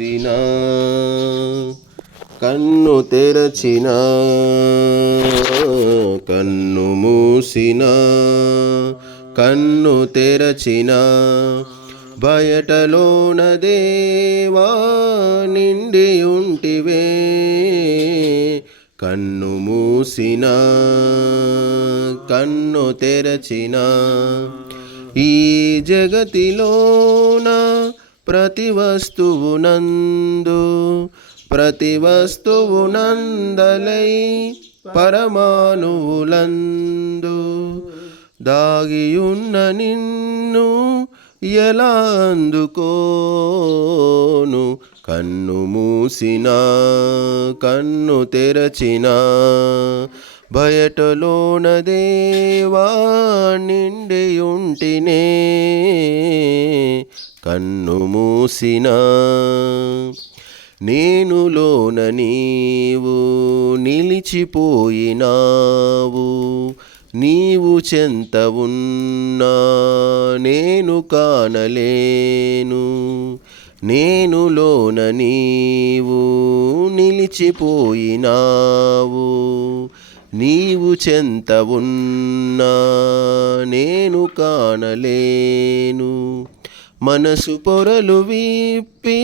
మూసిన కన్ను తెరచిన కన్ను మూసిన కన్ను తెరచిన బయటలోన దేవా నిండి ఉంటివే కన్ను మూసిన కన్ను తెరచిన ఈ జగతిలోన ప్రతి వస్తువునందు ప్రతి వస్తువునందలై పరమాణువులందు దాగియున్న నిన్ను ఎలా అందుకోను కన్ను మూసిన కన్ను తెరచిన బయటలోన దేవా నిండి ఉంటినే కన్ను మూసిన నేనులోన నీవు నిలిచిపోయినావు నీవు చెంత ఉన్నా నేను కానలేను నేనులోన నీవు నిలిచిపోయినావు నీవు చెంత ఉన్నా నేను కానలేను మనసు పొరలు విప్పి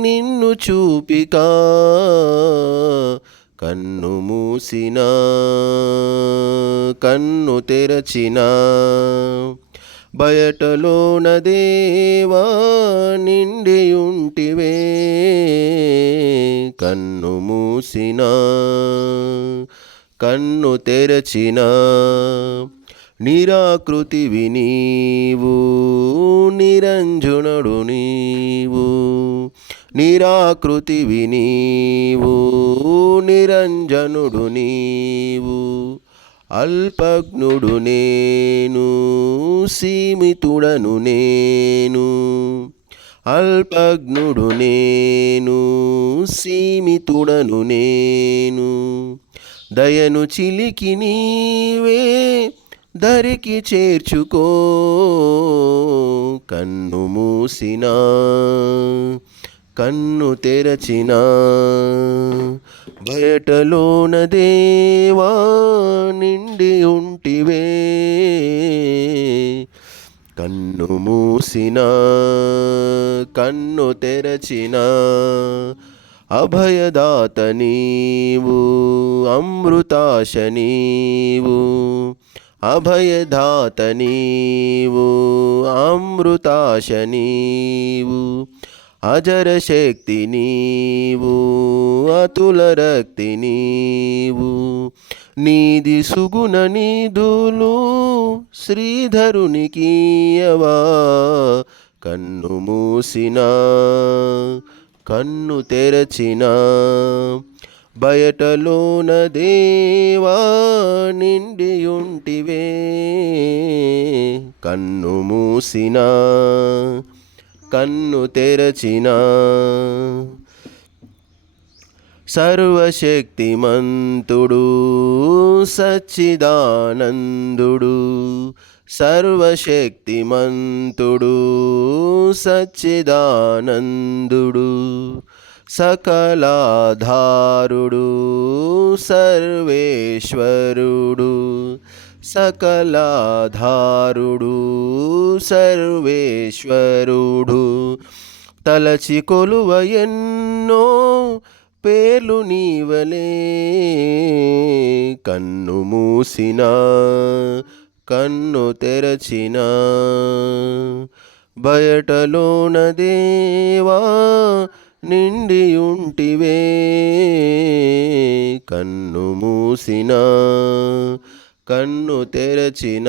నిన్ను చూపిక కన్ను మూసిన కన్ను తెరచిన బయటలోన దేవా నిండి ఉంటివే కన్ను మూసిన కన్ను తెరచిన నిరాకృతివి నీవు నిరంజనుడు నీవు నిరాకృతివి నీవు నిరంజనుడు నీవు అల్పజ్ఞుడు నేను సీమితుడను నేను అల్పజ్ఞుడు నేను సీమితుడను నేను దయను చిలికి నీవే దరికి చేర్చుకో కన్ను మూసిన కన్ను తెరచిన బయటలోన దేవా నిండి ఉంటివే కన్ను మూసిన కన్ను తెరచిన అభయదాత నీవు అమృతాశ నీవు అభయదాత నీవు అమృతాశ నీవు అజర శక్తి నీవు అతుల రక్తి నీవు నీది సుగుణ నిధులు శ్రీధరునికియవా కన్ను మూసిన కన్ను తెరచిన బయటలోన దేవా నిండి ఉంటివే కన్ను మూసిన కన్ను తెరచిన సర్వశక్తిమంతుడు సచ్చిదానందుడు సర్వశక్తిమంతుడు సచ్చిదానందుడు సకలాధారుడు సర్వేశ్వరుడు సకలాధారుడు సర్వేశ్వరుడు తలచి కొలువ ఎన్నో పేర్లు నీవలే కన్ను మూసిన కన్ను తెరచిన బయటలోన దేవా నిండి ఉంటివే కన్ను మూసిన కన్ను తెరచిన